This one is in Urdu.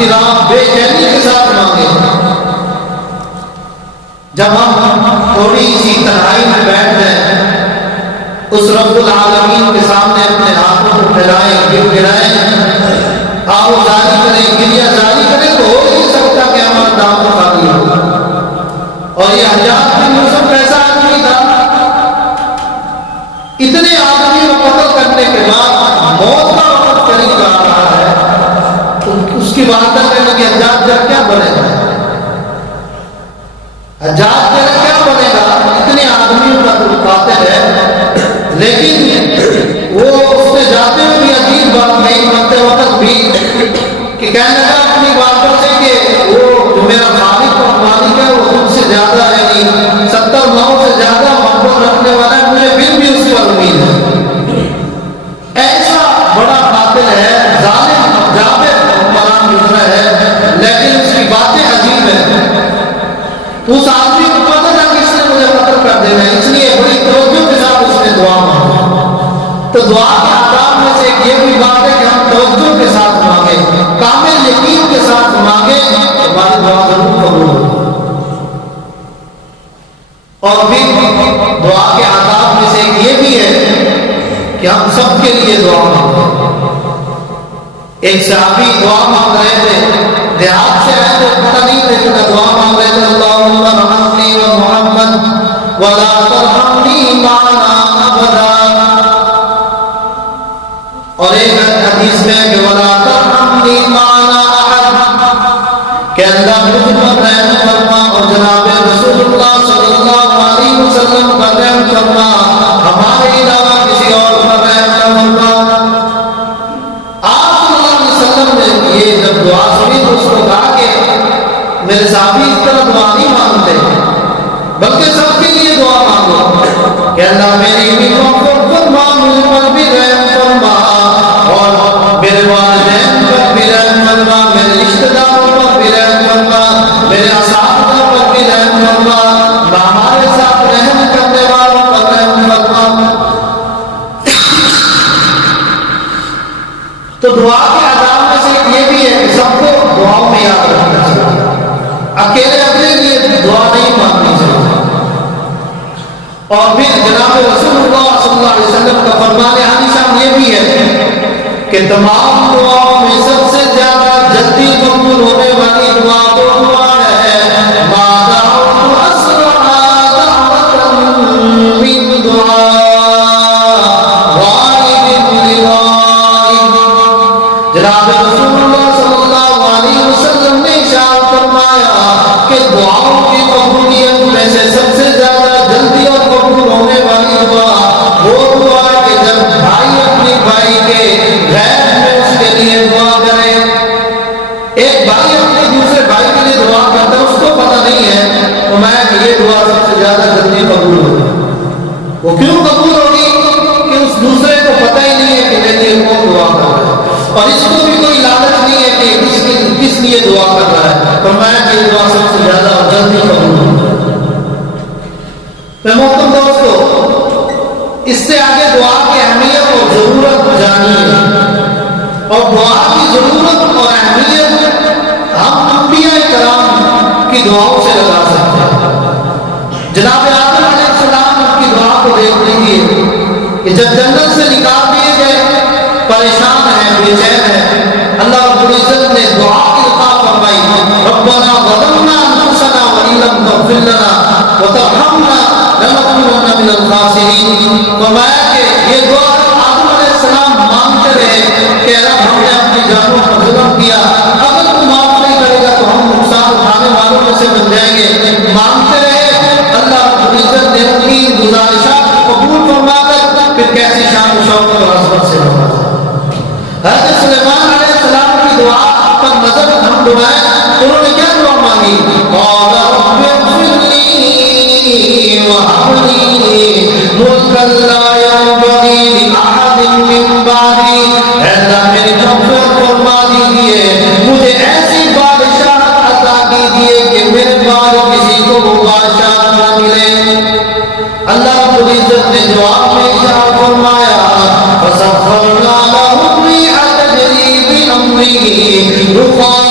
اضطراب بے چینی کے ساتھ مانگے۔ جب ہم تھوڑی سی تنہائی میں بیٹھ جائیں، اس رب العالمین کے سامنے اپنے ہاتھوں کو پھیلائیں، گر گرائیں، آہو جاری کریں، گریہ جاری کریں، تو ہو نہیں سکتا کہ ہمارا دامن خالی ہو۔ اور یہ حجاج بن یوسف کیسا آدمی تھا؟ اتنے آدمی کو قتل کرنے کے بعد موت کا وقت قریب آ رہا ہے، تو اس کی وحدت میں کہ حجاج جب کیا بنے گا؟ حجاج جب کیا بنے گا؟ اتنے آدمیوں کا تو قاتل ہے، لیکن وہ اس نے جاتے ہوئے بھی عجیب بات نہیں کرتے وقت بھی کہ کہنے لگا اپنی باتوں سے کہ وہ جو میرا خالق اور مالک ہے وہ تم سے زیادہ ہے نہیں، 70 سے زیادہ محبت رکھنے والا ہے، مجھے پھر بھی اس پر امید ہے۔ ایسا بڑا قاتل ہے، ظالم جابر حکمران گزرا ہے، لیکن اس کی باتیں عجیب ہیں۔ اس آدمی کو پتہ تھا کہ اس نے مجھے قتل کر دینا ہے، اس لیے بڑی توجہ کے ساتھ اس نے دعا مانگی۔ تو دعا کے آداب میں سے ایک یہ بھی بات ہے کہ ہم توجہ کے ساتھ مانگیں، کامل یقین کے ساتھ مانگیں، ہماری دعا ضرور قبول ہوگی۔ اور پھر دعا کے آداب میں سے ایک یہ بھی ہے کہ ہم سب کے لیے دعا مانگیں۔ ایک صحابی دعا مانگ رہے تھے، دیہات سے آئے تھے، پتہ نہیں تھے کہ دعا مانگ رہے تھے، اللہم ارحمنی و محمد ولا ترحمنی معنا ابدا۔ اور ایک حدیث میں کہ ولا ترحمنی معنا احد، کہ اللہ مجھ پر رحم فرما اور جناب رسول اللہ صلی اللہ علیہ وسلم پر رحم فرما، ہمارے علاوہ کسی اور پر رحم نہ فرما۔ آپ صلی اللہ علیہ وسلم نے یہ جب دعا سنی تو اس کو کہا کہ میرے صحابی اس طرح دعا نہیں مانگتے، بلکہ سب کے لیے دعا مانگو کہ اللہ میری بھی مغفرت فرما، مجھ پر بھی رحم فرما، اور میرے والدین پر بھی رحم فرما، میرے رشتہ داروں پر بھی رحم فرما، میرے اساتذہ پر بھی رحم فرما، ہمارے ساتھ رحم کرنے والوں پر رحم فرما۔ تو دعا کے آداب میں سے یہ بھی ہے کہ سب کو دعاؤں میں یاد رکھنا چاہیے، اکیلے اپنے لیے دعا نہیں مانگنی چاہیے۔ اور پھر جناب رسول اللہ صلی اللہ علیہ وسلم کا فرمان عالی یہ بھی ہے کہ تمام دعاؤں میں سب سے زیادہ جلدی قبول ہونے والی دعا وہ دعا ہے ما دعوت اسرع دعوة من دعاء غائب لغائب۔ جناب رسول اللہ صلی اللہ علیہ وسلم نے ارشاد فرمایا کہ دعاؤں کی قبولیت میں سے سب سے زیادہ جلدی اور قبول ہونے والی دعا وہ دعا ہے کہ جب بھائی اپنے بھائی کے غیب میں اس کے لیے دعا کرے۔ ایک بھائی اپنے دوسرے بھائی کے لیے دعا کرتا ہے، اس کو پتہ نہیں ہے تو میں کہ یہ دعا سب سے زیادہ جلدی قبول ہوگی۔ وہ کیوں قبول ہوگی؟ کہ اس دوسرے کو پتہ ہی نہیں ہے کہ میرے لیے کون دعا کر رہا ہے، اور اس کو بھی کوئی لالچ نہیں ہے کہ کس لیے دعا کر رہا ہے، تو میں کہ یہ دعا سب سے زیادہ اور جلدی قبول ہوگی۔ میں محترم دوستو، اس سے آگے دعا کی اہمیت اور ضرورت جانیے، اور دعا کی ضرورت اور اہمیت ہم انبیاء کرام کی دعاؤں سے لگا سکتے ہیں۔ جناب آدم علیہ السلام کی دعا کو دیکھ لیجیے کہ جب جنت سے نکال دیے گئے، پریشان ہیں، بے چین ہیں، اللہ رب العزت نے دعا کی عطا فرمائی، ربنا ظلمنا انفسنا وان لم تغفر لنا وترحمنا لنکونن من الخاسرین۔ فرمایا کہ یہ دعا آدم علیہ السلام مانگتے رہے کہ رب ہم نے اپنی جانوں پر ظلم کیا، اگر تو معاف نہیں کرے گا تو ہم نقصان اٹھانے والوں میں سے بن جائیں گے۔ مانگتے رہے، اللہ رب العزت نے ان کی گزارشات قبول فرما کر پھر کیسی شان و شوکت اور عظمت سے نوازا۔ حضرت سلیمان علیہ السلام کی دعا پر نظر ہم دعائیں تو انہوں نے کیا دعا مانگی؟ قال رب اغفر لی وہب لی ملکا لا ينبغی لأحد من بعدی۔ اے اللہ میری مغفرت فرما دیجیے، مجھے ایسی بادشاہت عطا کیجیے کہ میرے بعد کسی کو وہ بادشاہت نہ ملے۔ اللہ رب العزت نے جواب میں ارشاد فرمایا فسخرنا له الريح تجري بأمره رخاء